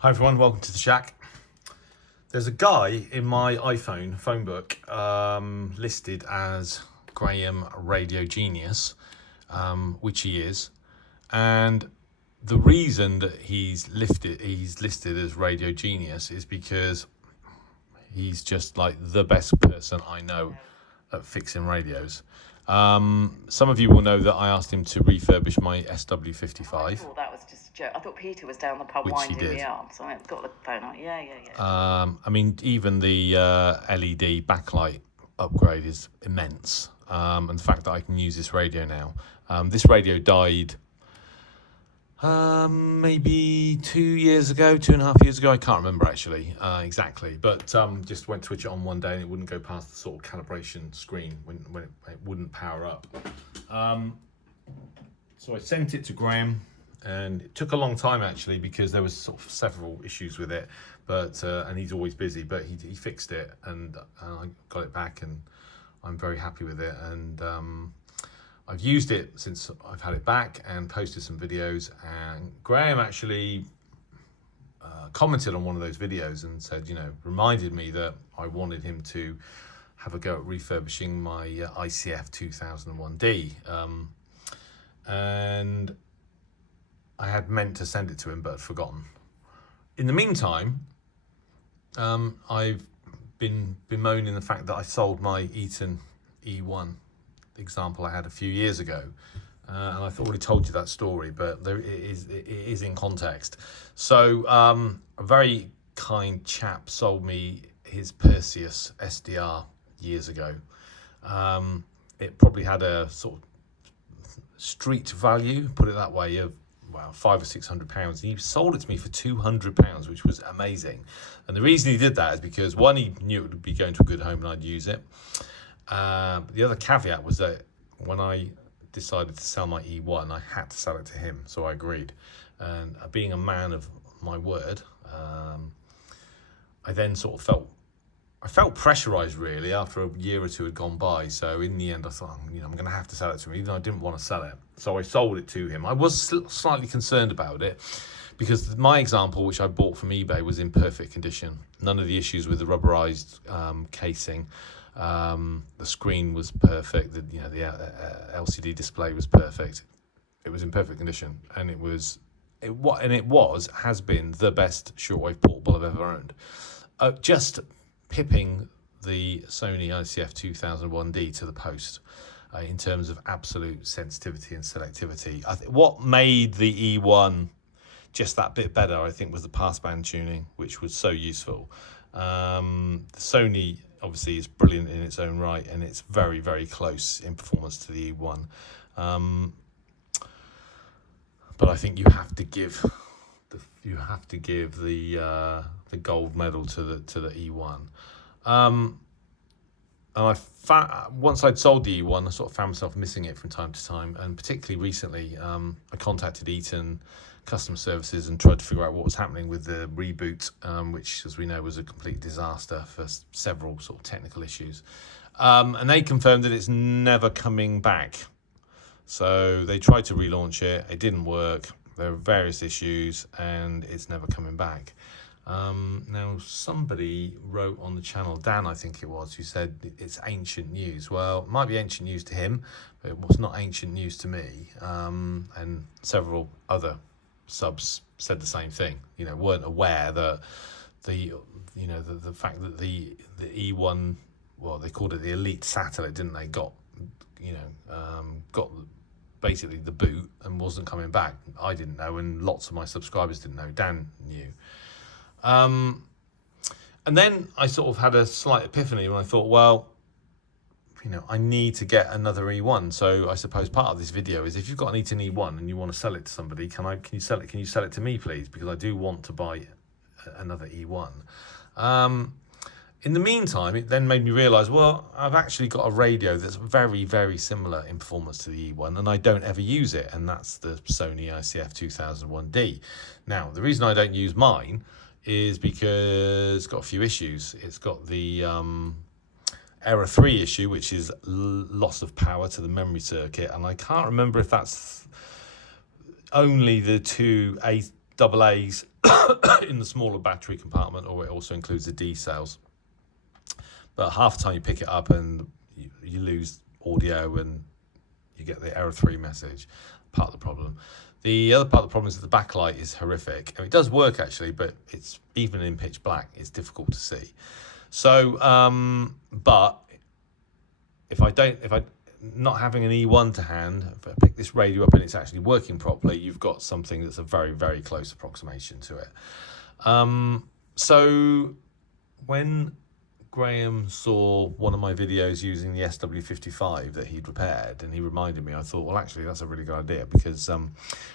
Hi everyone, welcome to the shack. There's a guy in my iPhone phone book listed as Graham Radio Genius, which he is, and the reason that he's listed as Radio Genius is because he's just like the best person I know at fixing radios. Some of you will know that I asked him to refurbish my SW55. I thought that was just a joke. I thought Peter was down the pub Which he winding did. me up, so I got the phone out. Yeah. I mean, even the LED backlight upgrade is immense. And the fact that I can use this radio now. This radio died maybe 2 years ago, 2.5 years ago. I can't remember actually exactly, but just went to switch it on one day and it wouldn't go past the sort of calibration screen when it wouldn't power up. So I sent it to Graham, and it took a long time actually because there was sort of several issues with it, but and he's always busy, but he fixed it, and I got it back, and I'm very happy with it. And I've used it since I've had it back and posted some videos, and Graham actually commented on one of those videos and said, reminded me that I wanted him to have a go at refurbishing my ICF-2001D. And I had meant to send it to him, but had forgotten. In the meantime, I've been bemoaning the fact that I sold my Eton E1 example I had a few years ago, and I've already told you that story, but it is in context. So a very kind chap sold me his Perseus SDR years ago. It probably had a sort of street value, put it that way, of £500 or £600, and he sold it to me for £200, which was amazing. And the reason he did that is because, one, he knew it would be going to a good home and I'd use it. The other caveat was that when I decided to sell my E1, I had to sell it to him, so I agreed. And being a man of my word, I then sort of felt pressurized really after a year or two had gone by. So in the end I thought, I'm going to have to sell it to him, even though I didn't want to sell it. So I sold it to him. I was slightly concerned about it because my example, which I bought from eBay, was in perfect condition. None of the issues with the rubberized casing. The screen was perfect. The LCD display was perfect. It was in perfect condition, and has been the best shortwave portable I've ever owned. Just pipping the Sony ICF-2001D to the post in terms of absolute sensitivity and selectivity. What made the E1 just that bit better, I think, was the passband tuning, which was so useful. The Sony obviously is brilliant in its own right, and it's very, very close in performance to the E1. But I think you have to give the gold medal to the E1. And once I'd sold the E1, I sort of found myself missing it from time to time, and particularly recently, I contacted Eton customer services and tried to figure out what was happening with the reboot, which, as we know, was a complete disaster for several sort of technical issues. And they confirmed that it's never coming back. So they tried to relaunch it, it didn't work. There are various issues, and it's never coming back. Now, somebody wrote on the channel, Dan I think it was, who said it's ancient news. Well, it might be ancient news to him, but it was not ancient news to me. And several other subs said the same thing. Weren't aware that the fact that the E1, well, they called it the elite satellite, didn't they? Got basically the boot and wasn't coming back. I didn't know, and lots of my subscribers didn't know. Dan knew. And then I sort of had a slight epiphany when I thought, well, I need to get another E1. So I suppose part of this video is, if you've got an Eton E1 and you want to sell it to somebody, can you sell it to me, please? Because I do want to buy another E1. In the meantime, it then made me realise, well, I've actually got a radio that's very, very similar in performance to the E1, and I don't ever use it, and that's the Sony ICF-2001D. Now, the reason I don't use mine is because it's got a few issues. It's got the error 3 issue, which is loss of power to the memory circuit, and I can't remember if that's only the two double A's in the smaller battery compartment, or it also includes the D cells. But half the time you pick it up and you lose audio and you get the error 3 message, part of the problem. The other part of the problem is that the backlight is horrific. And it does work actually, but it's even in pitch black, it's difficult to see. So, but if I not having an E1 to hand, if I pick this radio up and it's actually working properly, you've got something that's a very, very close approximation to it. So when Graham saw one of my videos using the SW55 that he'd repaired, and he reminded me, I thought, well, actually, that's a really good idea, because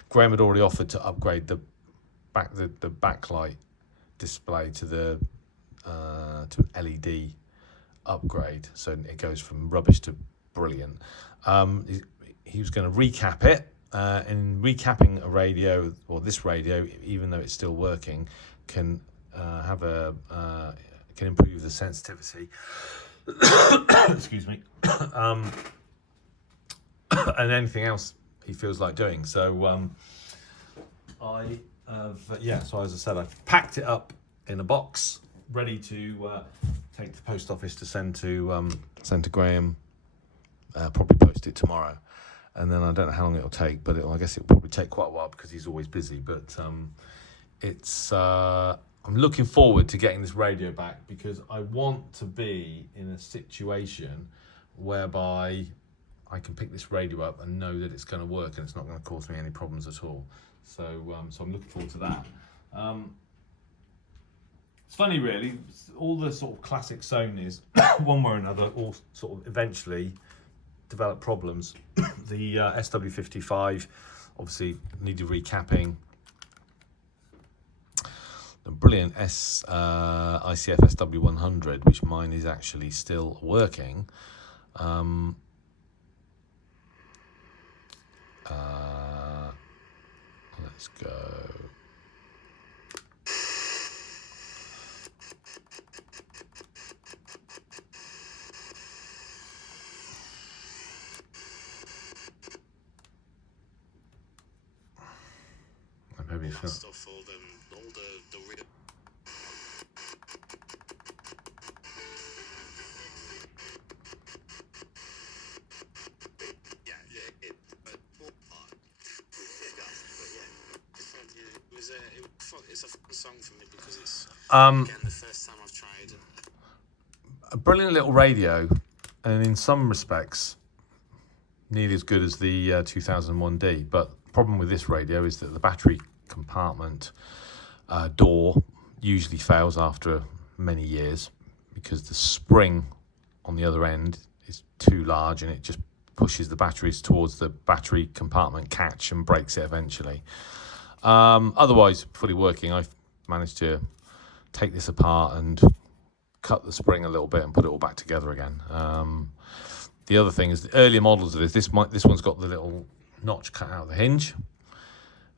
Graham had already offered to upgrade the backlight display to the to an LED upgrade, so it goes from rubbish to brilliant. He was going to recap it, and recapping a radio, or this radio, even though it's still working, can can improve the sensitivity. Excuse me. And anything else he feels like doing. So I have, so as I said, I've packed it up in a box, ready to take to the post office to send to Graham. Probably post it tomorrow, and then I don't know how long it'll take, but I guess it'll probably take quite a while because he's always busy. But it's I'm looking forward to getting this radio back, because I want to be in a situation whereby I can pick this radio up and know that it's going to work and it's not going to cause me any problems at all. So I'm looking forward to that. It's funny, really, all the sort of classic Sonys, one way or another, all sort of eventually develop problems. The SW55 obviously needed recapping. The brilliant ICF-2001D, which mine is actually still working. Let's go. Maybe it's not. It's a fun song for me because it's again the first time I've tried a brilliant little radio, and in some respects nearly as good as the 2001D. But the problem with this radio is that the battery compartment door usually fails after many years, because the spring on the other end is too large and it just pushes the batteries towards the battery compartment catch and breaks it eventually. Otherwise, fully working. I've managed to take this apart and cut the spring a little bit and put it all back together again. The other thing is the earlier models of this one's got the little notch cut out of the hinge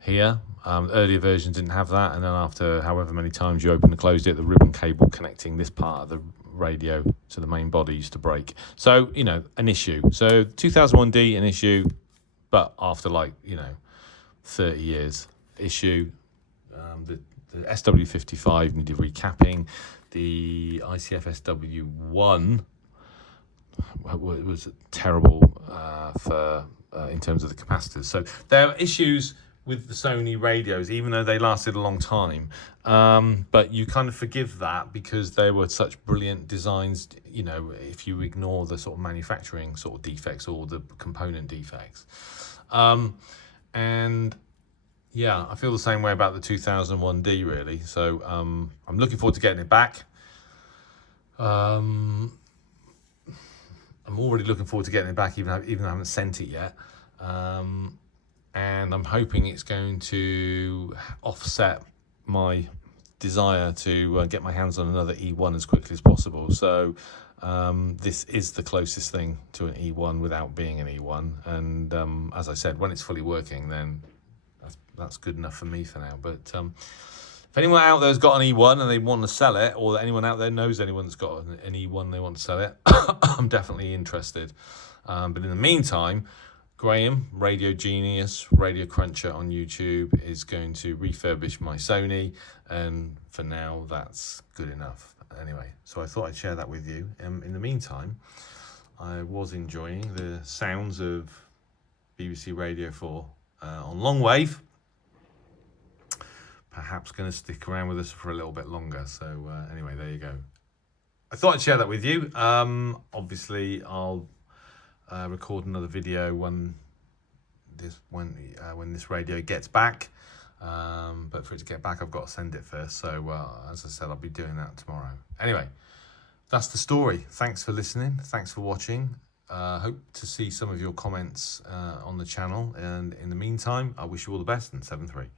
here. Earlier versions didn't have that, and then after however many times you opened and closed it, the ribbon cable connecting this part of the radio to the main body used to break. So, an issue. So 2001D, an issue, but after 30 years, issue. The SW55 needed recapping. The ICF-SW1 was terrible in terms of the capacitors. So there are issues with the Sony radios, even though they lasted a long time. But you kind of forgive that because they were such brilliant designs, if you ignore the sort of manufacturing sort of defects or the component defects. And yeah, I feel the same way about the 2001D, really. So I'm looking forward to getting it back. I'm already looking forward to getting it back, even though I haven't sent it yet. And I'm hoping it's going to offset my desire to get my hands on another E1 as quickly as possible. So this is the closest thing to an E1 without being an E1. And as I said, when it's fully working, then that's good enough for me for now. But if anyone out there's got an E1 and they want to sell it, or anyone out there knows anyone that's got an E1 and they want to sell it, I'm definitely interested. But in the meantime, Graham, Radio Genius, Radio Cruncher on YouTube, is going to refurbish my Sony, and for now that's good enough. Anyway, so I thought I'd share that with you. In the meantime, I was enjoying the sounds of BBC Radio 4 on long wave. Perhaps going to stick around with us for a little bit longer. So anyway, there you go. I thought I'd share that with you. Obviously, I'll record another video when this radio gets back. But for it to get back, I've got to send it first. So as I said, I'll be doing that tomorrow. Anyway, that's the story. Thanks for listening. Thanks for watching. Hope to see some of your comments on the channel. And in the meantime, I wish you all the best, and 7-3.